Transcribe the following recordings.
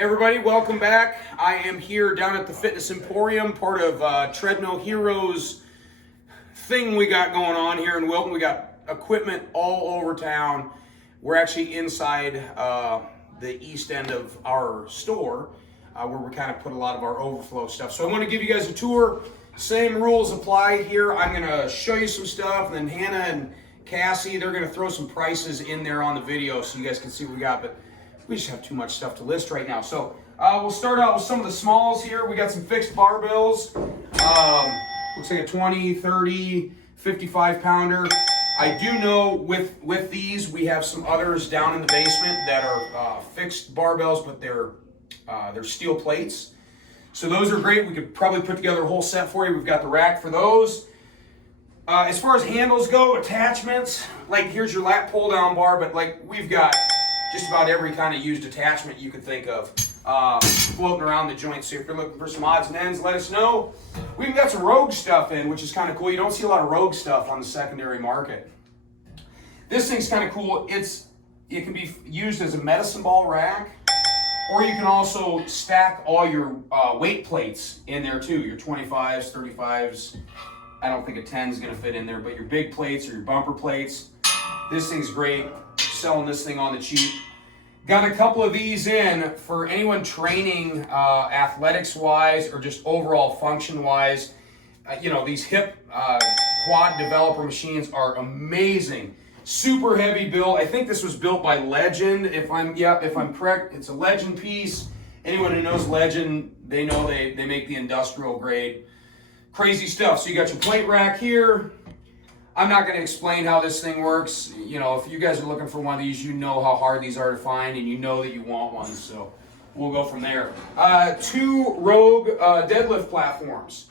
Everybody, welcome back. I am here down at the Fitness Emporium, part of Treadmill Heroes thing we got going on here in Wilton. We got equipment all over town. We're actually inside the east end of our store where we kind of put a lot of our overflow stuff. So I want to give you guys a tour. Same rules apply here. I'm going to show you some stuff, and then Hannah and Cassie, they're going to throw some prices in there on the video so you guys can see what we got. But we just have too much stuff to list right now. So we'll start out with some of the smalls here. We got some fixed barbells. Looks like a 20, 30, 55 pounder. I do know with these, we have some others down in the basement that are fixed barbells, but they're steel plates. So those are great. We could probably put together a whole set for you. We've got the rack for those. As far as handles go, attachments, like here's your lat pull down bar, but like we've got just about every kind of used attachment you could think of floating around the joint. So if you're looking for some odds and ends, let us know. We've even got some Rogue stuff in, which is kind of cool. You don't see a lot of Rogue stuff on the secondary market. This thing's kind of cool. It can be used as a medicine ball rack, or you can also stack all your weight plates in there too. Your 25s, 35s. I don't think a 10 is going to fit in there, but your big plates or your bumper plates. This thing's great. Selling this thing on the cheap. Got a couple of these in for anyone training athletics wise or just overall function wise. These hip quad developer machines are amazing. Super heavy build. I think this was built by Legend. If I'm correct, it's a Legend piece. Anyone who knows Legend, they know they make the industrial grade. Crazy stuff. So you got your plate rack here. I'm not going to explain how this thing works. If you guys are looking for one of these, you know how hard these are to find, and you know that you want one. So we'll go from there. 2 Rogue deadlift platforms.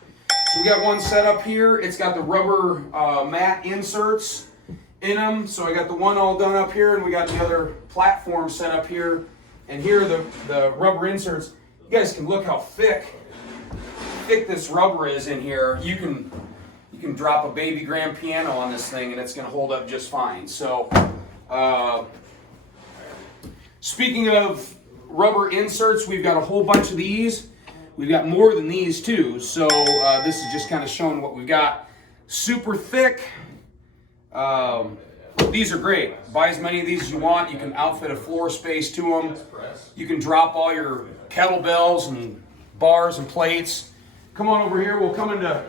So we got one set up here. It's got the rubber mat inserts in them. So I got the one all done up here, and we got the other platform set up here. And here are the rubber inserts. You guys can look how thick this rubber is in here. You can drop a baby grand piano on this thing and it's going to hold up just fine. So, speaking of rubber inserts, we've got a whole bunch of these. We've got more than these too. So this is just kind of showing what we've got. Super thick. These are great. Buy as many of these as you want. You can outfit a floor space to them. You can drop all your kettlebells and bars and plates. Come on over here. We'll come into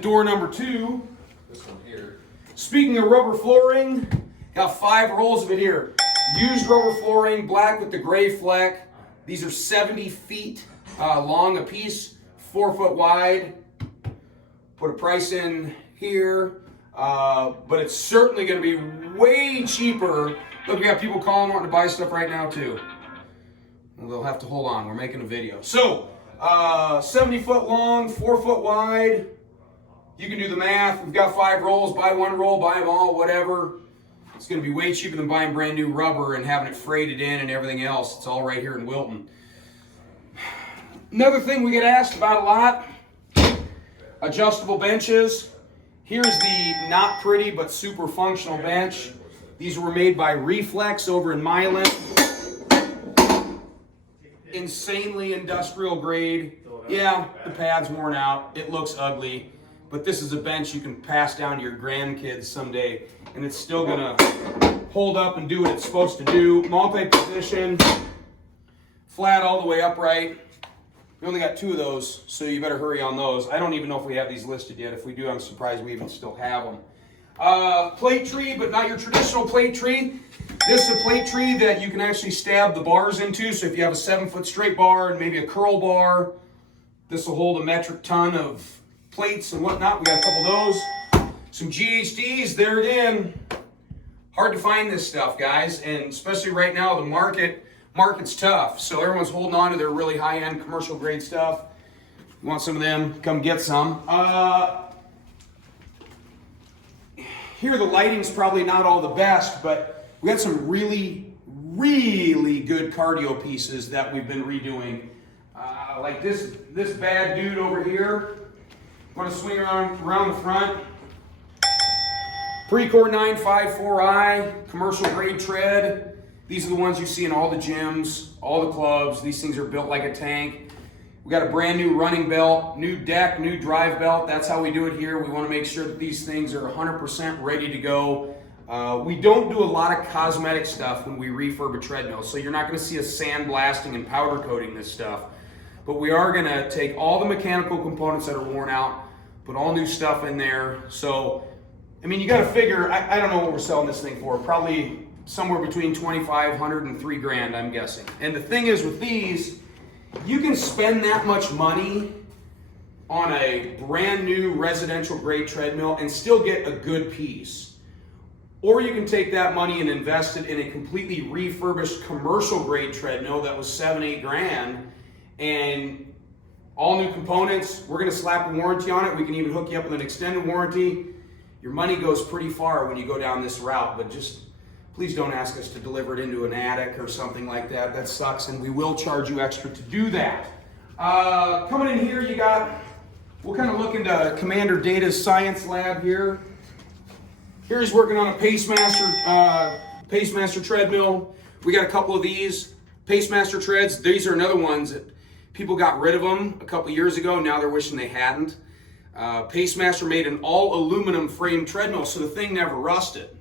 door number 2. This one here. Speaking of rubber flooring, got 5 rolls of it here. Used rubber flooring, black with the gray fleck. These are 70 feet long a piece, 4 foot wide. Put a price in here, but it's certainly going to be way cheaper. Look, we got people calling wanting to buy stuff right now too. Well, they'll have to hold on. We're making a video. So, 70 foot long, 4 foot wide. You can do the math. We've got 5 rolls. Buy 1 roll, buy them all, whatever. It's going to be way cheaper than buying brand new rubber and having it freighted in and everything else. It's all right here in Wilton. Another thing we get asked about a lot, adjustable benches. Here's the not pretty but super functional bench. These were made by Reflex over in Milan. Insanely industrial grade. Yeah, the pad's worn out. It looks ugly. But this is a bench you can pass down to your grandkids someday, and it's still gonna hold up and do what it's supposed to do. Multi-position, flat all the way upright. We only got 2 of those, so you better hurry on those. I don't even know if we have these listed yet. If we do, I'm surprised we even still have them. Plate tree, but not your traditional plate tree. This is a plate tree that you can actually stab the bars into. So if you have a 7-foot straight bar and maybe a curl bar, this will hold a metric ton of plates and whatnot. We got a couple of those. Some GHDs there again. Hard to find this stuff, guys, and especially right now the market's tough. So everyone's holding on to their really high-end commercial grade stuff. You want some of them? Come get some. Here the lighting's probably not all the best, but we got some really, really good cardio pieces that we've been redoing. Like this bad dude over here. I'm going to swing around the front. Precor 954i, commercial grade tread. These are the ones you see in all the gyms, all the clubs. These things are built like a tank. We got a brand new running belt, new deck, new drive belt. That's how we do it here. We want to make sure that these things are 100% ready to go. We don't do a lot of cosmetic stuff when we refurb a treadmill, so you're not going to see us sandblasting and powder coating this stuff. But we are going to take all the mechanical components that are worn out, put all new stuff in there. So, I mean, you got to figure, I don't know what we're selling this thing for, probably somewhere between $2,500 and $3,000, I'm guessing. And the thing is with these, you can spend that much money on a brand new residential grade treadmill and still get a good piece. Or you can take that money and invest it in a completely refurbished commercial grade treadmill that was $7, $8,000 and all new components. We're going to slap a warranty on it. We can even hook you up with an extended warranty. Your money goes pretty far when you go down this route, but just please don't ask us to deliver it into an attic or something like that. That sucks, and we will charge you extra to do that. Coming in here, we'll kind of look into Commander Data's science lab here. Here he's working on a Pacemaster Treadmill. We got a couple of these Pacemaster Treads. These are another ones that people got rid of them a couple years ago. Now they're wishing they hadn't. Pacemaster made an all aluminum frame treadmill, so the thing never rusted.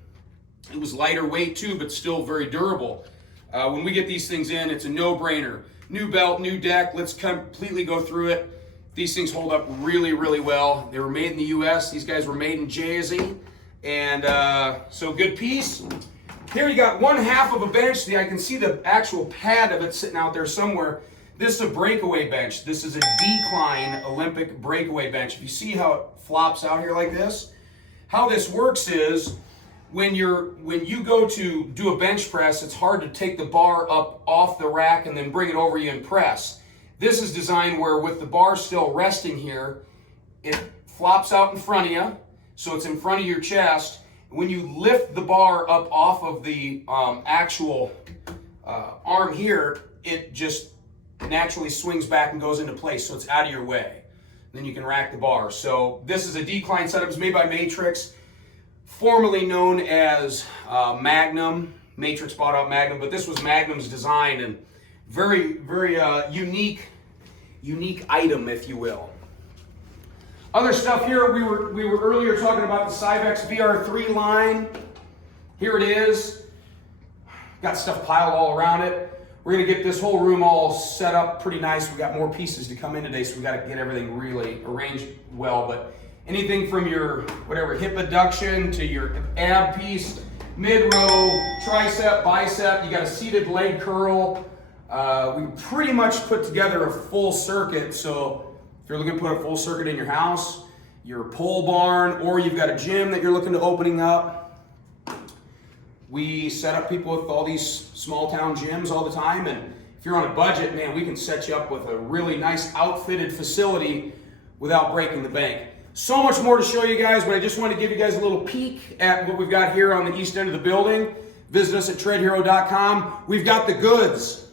It was lighter weight too, but still very durable. When we get these things in, it's a no-brainer. New belt, new deck, let's completely go through it. These things hold up really, really well. They were made in the US. These guys were made in Jersey. And so good piece. Here you got one half of a bench. I can see the actual pad of it sitting out there somewhere. This is a breakaway bench. This is a decline Olympic breakaway bench. If you see how it flops out here like this, how this works is when you go to do a bench press, it's hard to take the bar up off the rack and then bring it over you and press. This is designed where with the bar still resting here, it flops out in front of you, so it's in front of your chest. When you lift the bar up off of the actual arm here, it just naturally swings back and goes into place, so it's out of your way. Then you can rack the bar. So this is a decline setup. It's made by Matrix, formerly known as Magnum. Matrix bought out Magnum, but this was Magnum's design, and very, very unique item, if you will. Other stuff here, we were earlier talking about the Cybex VR3 line. Here it is. Got stuff piled all around it. We're gonna get this whole room all set up pretty nice. We got more pieces to come in today, so we gotta get everything really arranged well. But anything from your hip adduction to your ab piece, mid-row, tricep, bicep, you got a seated leg curl. We pretty much put together a full circuit. So if you're looking to put a full circuit in your house, your pole barn, or you've got a gym that you're looking to opening up, we set up people with all these small town gyms all the time. And if you're on a budget, man, we can set you up with a really nice outfitted facility without breaking the bank. So much more to show you guys, but I just want to give you guys a little peek at what we've got here on the east end of the building. Visit us at treadhero.com. We've got the goods.